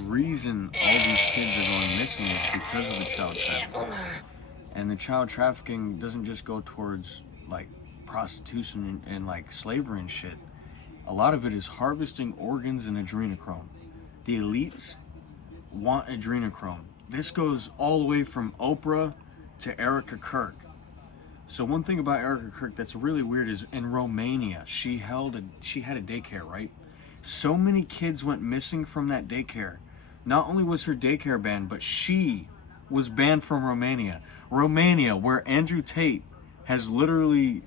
reason all these kids are going missing is because of the child trafficking. And the child trafficking doesn't just go towards like prostitution and like slavery and shit. A lot of it is harvesting organs and adrenochrome. The elites want adrenochrome. This goes all the way from Oprah to Erica Kirk. So one thing about Erica Kirk that's really weird is in Romania, she had a daycare, right? So many kids went missing from that daycare. Not only was her daycare banned, but she was banned from Romania. Romania, where Andrew Tate has literally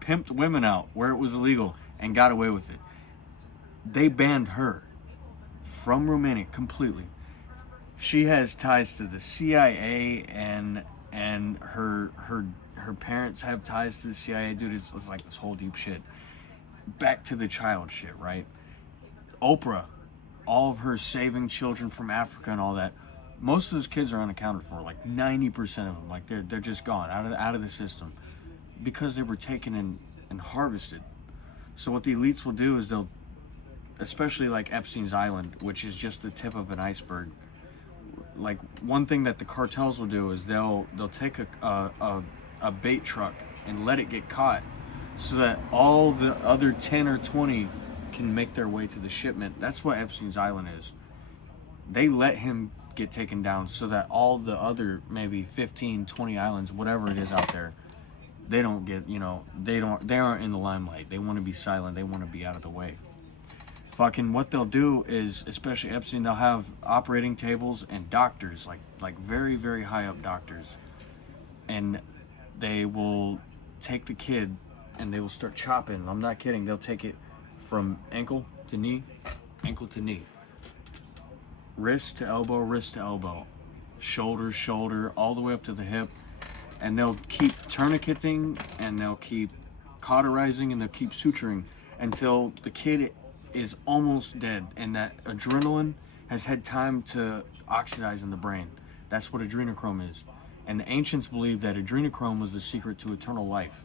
pimped women out where it was illegal and got away with it. They banned her from Romania completely. She has ties to the CIA and her parents have ties to the CIA. Dude, it's like this whole deep shit. Back to the child shit, right? Oprah, all of her saving children from Africa and all that. Most of those kids are unaccounted for, like 90% of them. Like they're just gone out of the system because they were taken and harvested. So what the elites will do is they'll, especially like Epstein's Island, which is just the tip of an iceberg. Like one thing that the cartels will do is they'll take a bait truck and let it get caught so that all the other 10 or 20 can make their way to the shipment. That's what Epstein's Island is. They let him get taken down so that all the other maybe 15, 20 islands, whatever it is out there, they don't get, they aren't in the limelight. They want to be silent. They want to be out of the way. Fucking what they'll do is, especially Epstein, they'll have operating tables and doctors, like very, very high up doctors. And they will take the kid and they will start chopping. I'm not kidding. They'll take it from ankle to knee, wrist to elbow, shoulder, all the way up to the hip. And they'll keep tourniqueting and they'll keep cauterizing and they'll keep suturing until the kid is almost dead and that adrenaline has had time to oxidize in the brain. That's what adrenochrome is. And the ancients believed that adrenochrome was the secret to eternal life.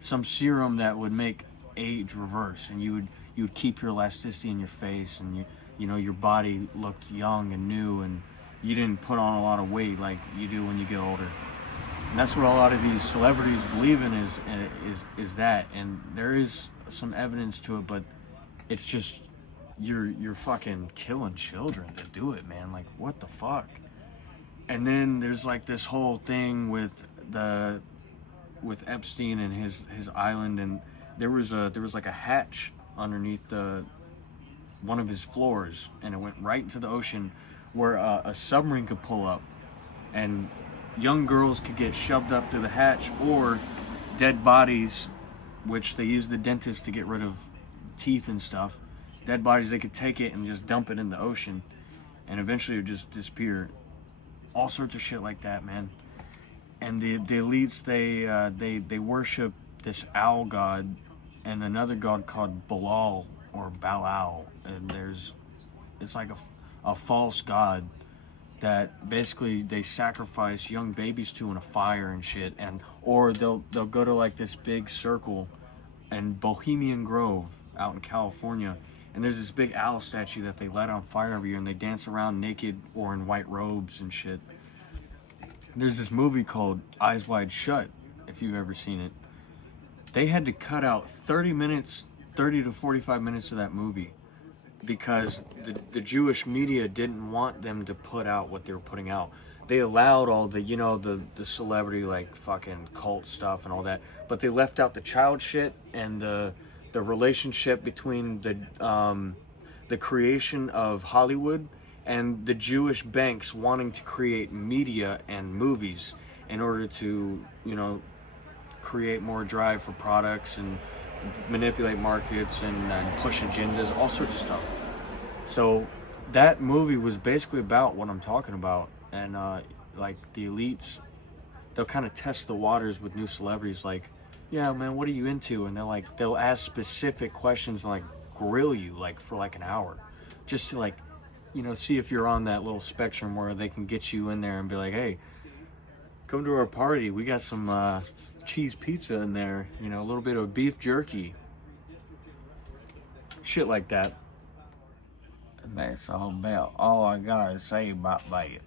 Some serum that would make age reverse, and you would keep your elasticity in your face, and your body looked young and new, and you didn't put on a lot of weight like you do when you get older. And that's what a lot of these celebrities believe in is that. And there is some evidence to it, but it's just you're fucking killing children to do it, man. Like, what the fuck? And then there's like this whole thing with Epstein and his island, and there was like a hatch underneath one of his floors, and it went right into the ocean where a submarine could pull up, and young girls could get shoved up to the hatch, or dead bodies, which they use the dentist to get rid of teeth and stuff. Dead bodies, they could take it and just dump it in the ocean, and eventually it would just disappear. All sorts of shit like that, man. And the elites, they worship this owl god and another god called Balal or Balal, and it's like a false god that basically they sacrifice young babies to in a fire and shit, or they'll go to like this big circle in Bohemian Grove out in California, and there's this big owl statue that they light on fire every year, and they dance around naked or in white robes and shit. There's this movie called Eyes Wide Shut, if you've ever seen it. They had to cut out 30 to 45 minutes of that movie because the Jewish media didn't want them to put out what they were putting out. They allowed all the, the celebrity, like, fucking cult stuff and all that, but they left out the child shit and the relationship between the creation of Hollywood and the Jewish banks wanting to create media and movies in order to, create more drive for products and manipulate markets and push agendas, all sorts of stuff. So that movie was basically about what I'm talking about. And like the elites, they'll kind of test the waters with new celebrities, like, yeah, man, what are you into? And they'll ask specific questions and like grill you like for like an hour, just to like, see if you're on that little spectrum where they can get you in there and be like, hey, come to our party. We got some cheese pizza in there, a little bit of beef jerky. Shit like that. And that's all about all I gotta say about that.